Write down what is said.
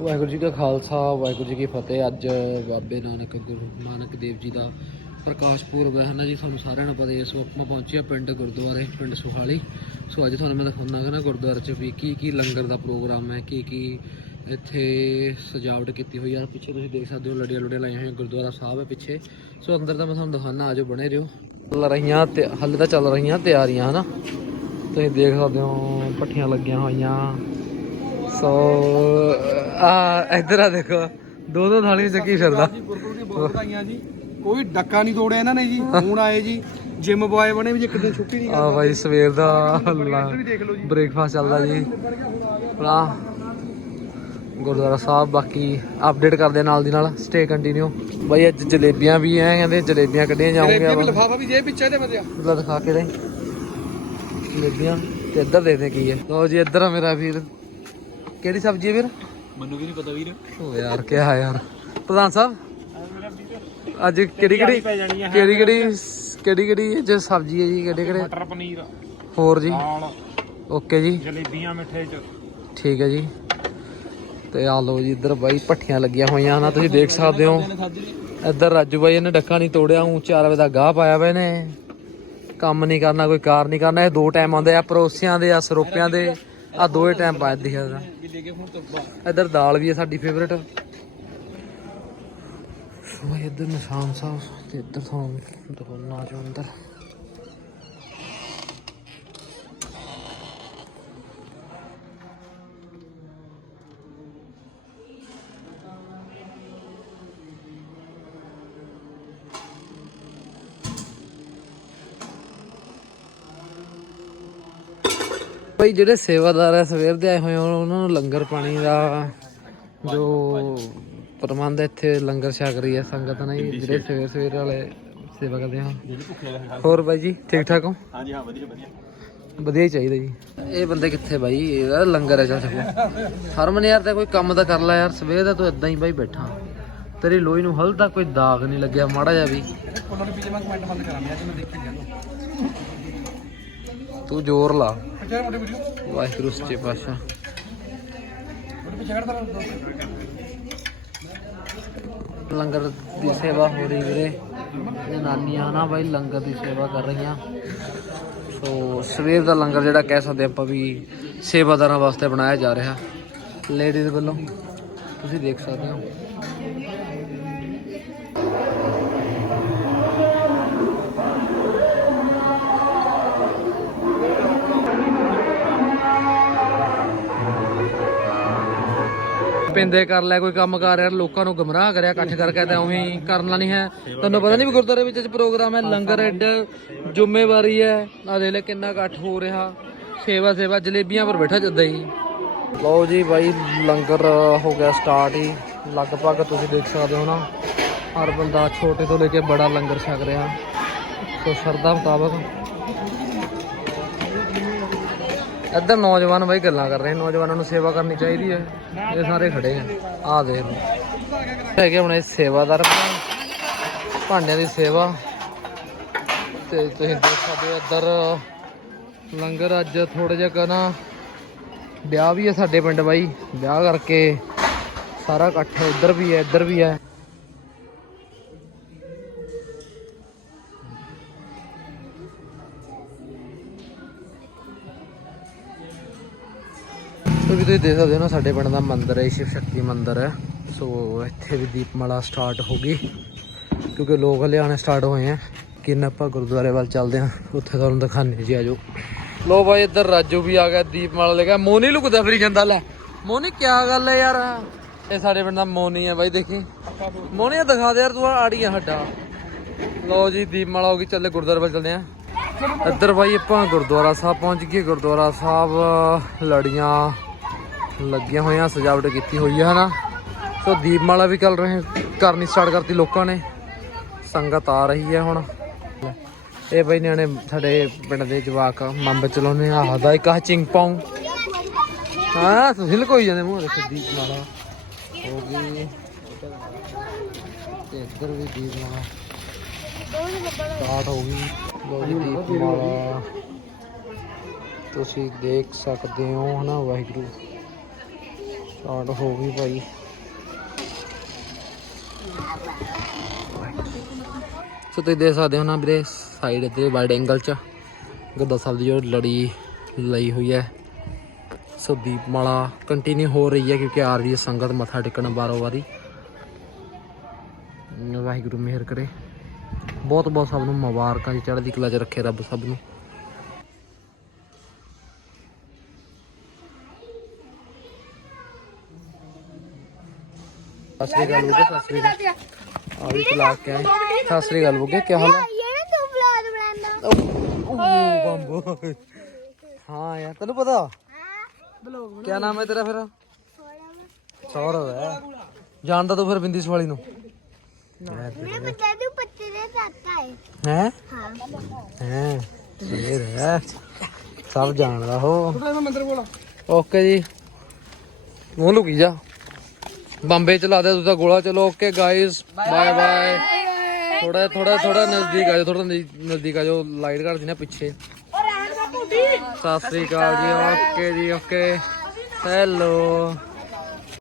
ਵਾਹਿਗੁਰੂ ਜੀ ਕਾ ਖਾਲਸਾ, ਵਾਹਿਗੁਰੂ ਜੀ ਕੀ ਫਤਿਹ। ਅੱਜ ਬਾਬੇ ਨਾਨਕ, ਗੁਰੂ ਨਾਨਕ ਦੇਵ ਜੀ ਦਾ ਪ੍ਰਕਾਸ਼ ਪੁਰਬ ਹੈ ਨਾ ਜੀ? ਤੁਹਾਨੂੰ ਸਾਰਿਆਂ ਨੂੰ ਪਤਾ ਇਸ ਵਕਤ ਮੈਂ ਪਹੁੰਚਿਆ ਪਿੰਡ ਗੁਰਦੁਆਰੇ, ਪਿੰਡ ਸੁਹਾਲੀ। ਸੋ ਅੱਜ ਤੁਹਾਨੂੰ ਮੈਂ ਦਿਖਾਉਂਦਾ ਨਾ ਗੁਰਦੁਆਰੇ 'ਚ ਵੀ ਕੀ ਕੀ ਲੰਗਰ ਦਾ ਪ੍ਰੋਗਰਾਮ ਹੈ, ਕੀ ਕੀ ਇੱਥੇ ਸਜਾਵਟ ਕੀਤੀ ਹੋਈ ਆ ਪਿੱਛੇ ਤੁਸੀਂ ਦੇਖ ਸਕਦੇ ਹੋ, ਲੜੀਆਂ ਲੁੜੀਆਂ ਲਾਈਆਂ ਹੋਈਆਂ, ਗੁਰਦੁਆਰਾ ਸਾਹਿਬ ਹੈ ਪਿੱਛੇ। ਸੋ ਅੰਦਰ ਦਾ ਮੈਂ ਤੁਹਾਨੂੰ ਦਿਖਾਉਣਾ, ਆਜੋ ਬਣੇ ਰਹੋ। ਚੱਲ ਰਹੀਆਂ ਤੇ ਹਾਲੇ ਤਾਂ ਚੱਲ ਰਹੀਆਂ ਤਿਆਰੀਆਂ, ਹਨਾ? ਤੁਸੀਂ ਦੇਖ ਸਕਦੇ ਹੋ, ਪੱਠੀਆਂ ਲੱਗੀਆਂ ਹੋਈਆਂ। ਸੋ ਆ ਇੱਧਰ ਆ ਦੇਖੋ ਦੋ ਦੋ ਥਾਲੀਆਂ ਚੱਕੀ ਫਿਰਦਾ। ਜੀ ਬਹੁਤ ਵਧਾਈਆਂ ਜੀ। ਕੋਈ ਡੱਕਾ ਨਹੀਂ ਤੋੜਿਆ ਇਹਨਾਂ ਨੇ ਜੀ ਹੁਣ ਆਏ ਜੀ ਜਿਮ ਬॉय ਬਣੇ ਵੀ ਜੇ ਕਿਤੇ ਛੁੱਟੀ ਨਹੀਂ ਆ ਬਾਈ ਸਵੇਰ ਦਾ ਬ੍ਰੇਕਫਾਸਟ ਚੱਲਦਾ ਜੀ। ਭਲਾ ਗੁਰਦੁਆਰਾ ਸਾਹਿਬ ਬਾਕੀ ਅਪਡੇਟ ਕਰਦੇ ਨਾਲ ਦੀ ਨਾਲ। ਸਟੇ ਕੰਟੀਨਿਊ ਬਾਈ ਅੱਜ ਜਲੇਬੀਆਂ ਵੀ ਐ ਕਹਿੰਦੇ ਜਲੇਬੀਆਂ ਕੱਢੀਆਂ ਜਲੇਬੀ ਵੀ ਜਾਉਂਗੇ ਲਫਾਫਾ ਵੀ ਜੇ ਪਿੱਛੇ ਤੇ ਵਧਿਆ ਲਾ ਦਿਖਾ ਕੇ ਦੇ ਜਲੇਬੀਆਂ ਤੇ ਇੱਧਰ ਦੇ ਦੇ ਕੀ ਹੈ। ਲਓ ਜੀ ਇੱਧਰ ਆ ਮੇਰਾ ਵੀਰ। ਕਿਹੜੀ ਸਬਜ਼ੀ ਹੈ ਵੀਰ? ਮੈਨੂੰ ਵੀ ਨਹੀਂ ਪਤਾ ਵੀਰ। ਓ ਯਾਰ ਕੀ ਹੈ ਯਾਰ। ਪ੍ਰਧਾਨ ਸਾਹਿਬ ਅੱਜ ਕਿਹੜੀ ਕਿਹੜੀ ਕਿਹੜੀ ਕਿਹੜੀ ਕਿਹੜੀ ਕਿਹੜੀ ਜੋ ਸਬਜ਼ੀ ਹੈ ਜੀ? ਕਿਹੜੇ ਕਿਹੜੇ? ਮਟਰ ਪਨੀਰ ਹੋਰ ਜੀ? ਦਾਲ ਓਕੇ ਜੀ। ਜਲੇਬੀਆਂ ਮਿੱਠੇ ਚ। ਠੀਕ ਹੈ ਜੀ। ਤੇ ਆ ਲਓ ਜੀ ਇੱਧਰ ਬਾਈ ਪੱਠੀਆਂ ਲੱਗੀਆਂ ਹੋਈਆਂ ਹਨ ਤੁਸੀਂ ਦੇਖ ਸਕਦੇ ਹੋ। ਇੱਧਰ ਰਾਜੂ ਬਾਈ ਇਹਨੇ ਡੱਕਾ ਨਹੀਂ ਤੋੜਿਆ ਉਂ 4 ਵਜੇ ਦਾ ਗਾਹ ਪਾਇਆ ਵਾ ਇਹਨੇ। ਕੰਮ ਨਹੀਂ ਕਰਨਾ ਕੋਈ ਕਾਰ ਨਹੀਂ ਕਰਨਾ ਇਹ ਦੋ ਟਾਈਮ ਆਉਂਦੇ ਆ ਪਰੋਸਿਆਂ ਦੇ ਆ ਸਰੋਪਿਆਂ ਦੇ। ਆ ਦੋਏ ਟਾਈਮ ਪਾ ਦਿਖਿਆ ਵੀ ਲੈ ਕੇ ਹੁਣ ਤੋਂ ਇੱਧਰ ਦਾਲ ਵੀ ਹੈ ਸਾਡੀ ਫੇਵਰੇਟ ਸੋ ਇੱਧਰ ਨਿਸ਼ਾਨ ਸਾਹਿਬ ਤੇ ਇੱਧਰ ਤੁਹਾਨੂੰ ਦਿਖਾਉਣਾ ਜੋ ਅੰਦਰ ਭਾਈ ਜਿਹੜੇ ਸੇਵਾਦਾਰ ਆ ਸਵੇਰ ਦੇ ਆਏ ਹੋਏ ਆ ਉਹਨਾਂ ਨੂੰ ਲੰਗਰ ਪਾਣੀ ਦਾ ਜੋ ਪ੍ਰਬੰਧ ਇੱਥੇ ਲੰਗਰ ਛਕ ਰਹੀ ਹੈ ਸੰਗਤ ਨਹੀਂ ਜਿਹੜੇ ਸਵੇਰ। ਸਵੇਰ ਵਾਲੇ ਸੇਵਾ ਕਰਦੇ ਆ। ਹੋਰ ਬਾਈ ਜੀ ਠੀਕ ਠਾਕ ਹੋ? ਹਾਂਜੀ ਹਾਂ ਵਧੀਆ ਵਧੀਆ। ਵਧੀਆ ਹੀ ਚਾਹੀਦਾ ਜੀ। ਇਹ ਬੰਦੇ ਕਿੱਥੇ ਬਾਈ? ਇਹਦਾ ਲੰਗਰ ਹੈ ਚੱਲ ਹਰਮਨ ਯਾਰ ਤੇ ਕੋਈ ਕੰਮ ਤਾਂ ਕਰ ਲੈ ਯਾਰ ਸਵੇਰ ਦਾ ਤੂੰ ਇਦਾਂ ਹੀ ਬਾਈ ਬੈਠਾ। ਤੇਰੀ ਲੋਈ ਨੂੰ ਹਲ ਤੱਕ ਕੋਈ ਦਾਗ ਨਹੀਂ ਲੱਗਿਆ ਮਾੜਾ ਜਿਹਾ ਵੀ। ਕੋਲੋਂ ਪੀਜੇ ਮੈਂ ਕਮੈਂਟ ਬੰਦ ਕਰਾਂਗੇ ਅੱਜ ਮੈਂ ਦੇਖੀ ਗਿਆ ਤੂੰ ਜ਼ੋਰ ਲਾ। ਪਿੱਛੇ ਮੋਟੇ ਵੀਡੀਓ। ਵਾਹਿਗੁਰੂ ਸੱਚੇ ਪਾਤਸ਼ਾਹ। ਮੋਟੇ ਪਿੱਛੇ ਖੜਦਾ ਲੰਗਰ ਦੀ ਸੇਵਾ ਹੋ ਰਹੀ ਵੀਰੇ। ਜਨਾਨੀਆਂ ਨਾ ਬਾਈ ਲੰਗਰ ਦੀ ਸੇਵਾ ਕਰ ਰਹੀਆਂ। ਸੋ ਸਵੇਰ ਦਾ ਲੰਗਰ ਜਿਹੜਾ ਕਹਿ ਸਕਦੇ ਆਪਾਂ ਵੀ ਸੇਵਾਦਾਰਾਂ ਵਾਸਤੇ ਬਣਾਇਆ ਜਾ ਰਿਹਾ। ਲੇਡੀਜ਼ ਵੱਲੋਂ। ਤੁਸੀਂ ਦੇਖ ਸਕਦੇ ਹੋ। ਪੈਂਦੇ ਕਰ ਲਿਆ ਕੋਈ ਕੰਮ ਕਰ ਰਿਹਾ, ਲੋਕਾਂ ਨੂੰ ਗਮਰਾਹ ਕਰਿਆ, ਇਕੱਠ ਕਰਕੇ ਤਾਂ ਉਵੇਂ ਹੀ ਕਰਨਾ ਨਹੀਂ ਹੈ। ਤੁਹਾਨੂੰ ਪਤਾ ਨਹੀਂ ਵੀ ਗੁਰਦੁਆਰੇ ਵਿੱਚ ਅੱਜ ਪ੍ਰੋਗਰਾਮ ਹੈ, ਲੰਗਰ ਐਡ, ਜ਼ਿੰਮੇਵਾਰੀ ਹੈ। ਆ ਦੇਖ ਲੈ ਕਿੰਨਾ ਇਕੱਠ ਹੋ ਰਿਹਾ। ਸੇਵਾ ਸੇਵਾ, ਜਲੇਬੀਆਂ ਪਰ ਬੈਠਾ ਜਦਾਂ ਹੀ। ਲਓ ਜੀ ਬਾਈ, ਲੰਗਰ ਹੋ ਗਿਆ ਸਟਾਰਟ ਹੀ। ਲਗਭਗ ਤੁਸੀਂ ਦੇਖ ਸਕਦੇ ਹੋ ਨਾ, ਹਰ ਬੰਦਾ ਛੋਟੇ ਤੋਂ ਲੈ ਕੇ ਬੜਾ ਲੰਗਰ ਛਕ ਰਿਹਾ। ਸੋ ਸ਼ਰਧਾ ਮੁਤਾਬਕ ਇੱਧਰ ਨੌਜਵਾਨ ਬਾਈ ਗੱਲਾਂ ਕਰ ਰਹੇ ਨੇ। ਨੌਜਵਾਨਾਂ ਨੂੰ ਸੇਵਾ ਕਰਨੀ ਚਾਹੀਦੀ ਹੈ। ਇਹ ਸਾਰੇ ਖੜੇ ਆ। ਆਹ ਦੇਖ ਲਓ। ਹੈਗੇ ਹੁਣ ਇਹ ਸੇਵਾਦਾਰ ਭਾਂਡਿਆਂ ਦੀ ਸੇਵਾ। ਤੇ ਤੁਸੀਂ ਦੇਖ ਸਕਦੇ ਹੋ ਇੱਧਰ ਲੰਗਰ ਅੱਜ ਥੋੜਾ ਜਿਹਾ ਕਨਾ ਵਿਆਹ ਵੀ ਹੈ ਸਾਡੇ ਪਿੰਡ ਬਾਈ। ਵਿਆਹ ਕਰਕੇ ਸਾਰਾ ਇਕੱਠ ਇੱਧਰ ਵੀ ਹੈ, ਇੱਧਰ ਵੀ ਹੈ। ਤੁਸੀਂ ਦੇਖ ਸਕਦੇ ਹੋ ਨਾ, ਸਾਡੇ ਪਿੰਡ ਦਾ ਮੰਦਿਰ ਹੈ ਸ਼ਿਵ ਸ਼ਕਤੀ ਮੰਦਿਰ ਹੈ। ਸੋ ਇੱਥੇ ਵੀ ਦੀਪਮਾਲਾ ਸਟਾਰਟ ਹੋ ਗਈ, ਕਿਉਂਕਿ ਲੋਕ ਹਲੇ ਆਉਣੇ ਸਟਾਰਟ ਹੋਏ ਆ। ਕਿੰਨ ਆਪਾਂ ਗੁਰਦੁਆਰੇ ਵੱਲ ਚੱਲਦੇ ਆ ਉੱਥੇ ਤੁਹਾਨੂੰ ਦਿਖਾਣੇ ਜੀ ਆਜੋ ਲੋ ਬਾਈ, ਇੱਧਰ ਰਾਜੂ ਵੀ ਆ ਗਿਆ, ਦੀਪਮਾਲਾ ਲੈ ਗਿਆ। ਮੋਨੀ ਲੁਕਦਾ ਫਿਰੀ ਜਾਂਦਾ, ਲੈ। ਮੋਨੀ ਕੀ ਗੱਲ ਹੈ ਯਾਰ? ਇਹ ਸਾਡੇ ਪਿੰਡ ਦਾ ਮੋਨੀ ਹੈ ਬਾਈ, ਦੇਖੀ। ਮੋਨੀ ਦਿਖਾ ਦੇ ਯਾਰ, ਤੂੰ ਆੜੀ ਆ ਹੱਡਾ ਲੋ ਜੀ, ਦੀਪਮਾਲਾ ਹੋ ਗਈ, ਚੱਲੇ ਗੁਰਦੁਆਰੇ ਵੱਲ ਚੱਲਦੇ ਆ ਇੱਧਰ ਬਾਈ, ਆਪਾਂ ਗੁਰਦੁਆਰਾ ਸਾਹਿਬ ਪਹੁੰਚ ਗਏ। ਗੁਰਦੁਆਰਾ ਸਾਹਿਬ, ਲੜੀਆਂ ਲੱਗੀਆਂ ਹੋਈਆਂ, ਸਜਾਵਟ ਕੀਤੀ ਹੋਈ ਹੈ ਹਨਾ? ਸੋ ਦੀਪਮਾਲਾ ਵੀ ਚੱਲ ਰਹੇ, ਕਰਨੀ ਸਟਾਰਟ ਕਰਤੀ ਲੋਕਾਂ ਨੇ। ਸੰਗਤ ਆ ਰਹੀ ਹੈ ਹੁਣ। ਇਹ ਬਈ ਨਿਆਣੇ ਸਾਡੇ ਪਿੰਡ ਦੇ ਜਵਾਕ ਮੰਬ ਚਲਾਉਨੇ ਆ ਆਦਾ ਇੱਕ ਆ ਚਿੰਗ ਪੌਂਗ। ਹਾਂ, ਤੁਸੀਂ ਲਕੋਈ ਜਾਂਦੇ ਮੂੰਹ ਦੇਖੋ ਦੀਪਮਾਲਾ। ਹੋ ਗਈ। ਤੇ ਇੱਧਰ ਵੀ ਦੀਪਮਾਲਾ। ਸਟਾਰਟ ਹੋ ਗਈ। ਲੋ ਜੀ, ਦੀਪਮਾਲਾ। ਤੁਸੀਂ ਦੇਖ ਸਕਦੇ ਹੋ, ਹਨਾ, ਵਾਹਿਗੁਰੂ। ਸਟਾਰਟ ਹੋ ਗਈ ਭਾਈ। ਸੋ ਤੁਸੀਂ ਦੇਖ ਸਕਦੇ ਹੋ ਨਾ ਵੀਰੇ ਸਾਈਡ ਤੇ ਵਾਈਡ ਐਂਗਲ ਚ ਗੱਦਾ ਸਾਹਿਬ ਦੀ ਜੋ ਲੜੀ ਲਈ ਹੋਈ ਹੈ। ਸੋ ਦੀਪਮਾਲਾ ਕੰਟੀਨਿਊ ਹੋ ਰਹੀ ਹੈ ਕਿਉਂਕਿ ਆ ਰਹੀ ਹੈ ਸੰਗਤ ਮੱਥਾ ਟੇਕਣ ਬਾਰੋ ਵਾਰੀ। ਵਾਹਿਗੁਰੂ ਮਿਹਰ ਕਰੇ। ਬਹੁਤ ਬਹੁਤ ਸਭ ਨੂੰ ਮੁਬਾਰਕਾਂ ਜੀ, ਚੜ੍ਹਦੀ ਕਲਾ ਚ ਰੱਖੇ ਰੱਬ ਸਭ ਨੂੰ। ਸਤਿ ਸ੍ਰੀ ਅਕਾਲ ਬੁੱਗੇ ਸਤਿ ਆ ਵੀ ਤਲਾਕ ਕਿਆ ਸਤਿ ਸ੍ਰੀ ਅਕਾਲ ਬੁੱਗੇ ਕੀ ਹਾਲ ਹੈ? ਹਾਂ ਯਾਰ ਨਾਮ ਹੈ ਤੇਰਾ ਫਿਰ? ਸੌਰਵ ਹੈ। ਜਾਣਦਾ ਤੂੰ ਫਿਰ ਬਿੰਦੀ ਸਵਾਲੀ ਨੂੰ? ਸਭ ਜਾਣਦਾ ਹੋ। ਓਕੇ ਜੀ। ਮੂੰਹ ਲੁਕੀ ਜਾ। ਬੰਬੇ ਚਲਾ ਦੇ ਤੂੰ ਤਾਂ ਗੋਲਾ ਚਲੋ ਓਕੇ ਗਾਇਸ ਬਾਏ ਬਾਏ ਥੋੜਾ ਥੋੜਾ ਥੋੜਾ ਨਜ਼ਦੀਕ ਆ ਜਾਓ ਥੋੜਾ ਨਜ਼ਦੀਕ ਆ ਜਾਓ ਲਾਈਟ ਦੀ ਨਾ ਪਿੱਛੇ। ਸਤਿ ਸ੍ਰੀ ਅਕਾਲ ਜੀ ਓਕੇ ਜੀ ਓਕੇ ਹੈਲੋ